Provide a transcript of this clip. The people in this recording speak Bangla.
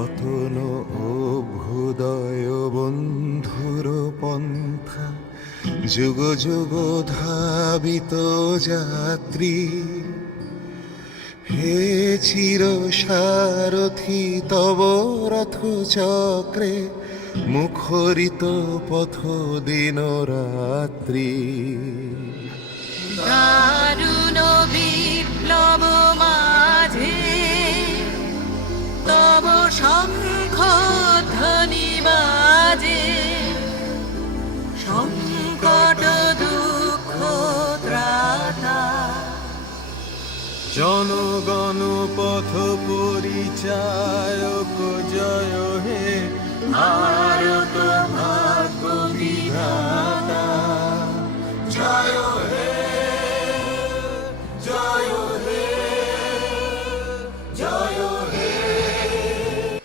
অতন অভ্যুদয় বন্ধুর পন্থা, যুগ যুগ ধাবিত যাত্রী। হে চির সারথি তব রথ চক্রে, মুখরিত পথ দিন রাত্রি। দারুণ বিপ্লব মাঝে তব শঙ্খ ধ্বনি বাজে, সংকট দুঃখ ত্রাতা। জনগণ পথ পরিচায়ক